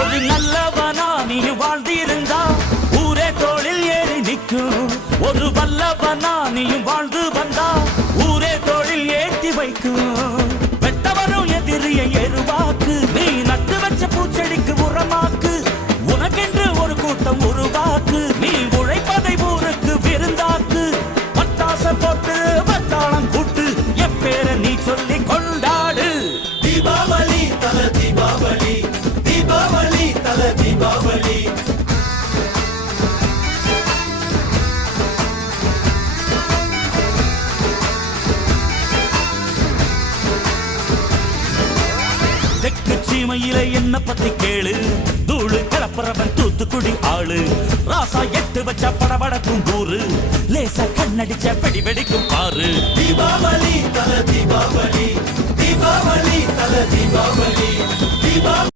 ஒரு நல்லவனா நீ வாழ்ந்திருந்தா ஊரே தோளில் ஏறி நிற்கும். ஒரு வல்லவனா நீயும் வாழ்ந்து வந்தா ஊரே தோளில் ஏற்றி வைக்கும். வெட்டவரும் எதிரியை எருவாக்கு, நீ நட்டு வச்ச பூச்செடிக்கு உரமாக்கு. உனக்கென்று ஒரு கூட்டம் உருவாக்கு, நீ உழைப்பதை ஊருக்கு விருந்தாக்கு. பட்டாச போட்டு பட்டாளம் கூட்டு, எப்பேர நீ சொல்லி கொண்டாடு. தீபாவளி தல தீபாவளி, தீபாவளி தல தீபாவளி. தெற்கு சீமையில என்ன பத்தி கேளு, தூளு கிளப்புறவன் தூத்துக்குடி ஆளு. ராசா எட்டு வச்ச படபடக்கும் கூறு, லேசா கண்ணடிச்ச வெடி வெடிக்கும் பாரு. தீபாவளி தல தீபாவளி, தீபாவளி தல தீபாவளி, தீபாவளி.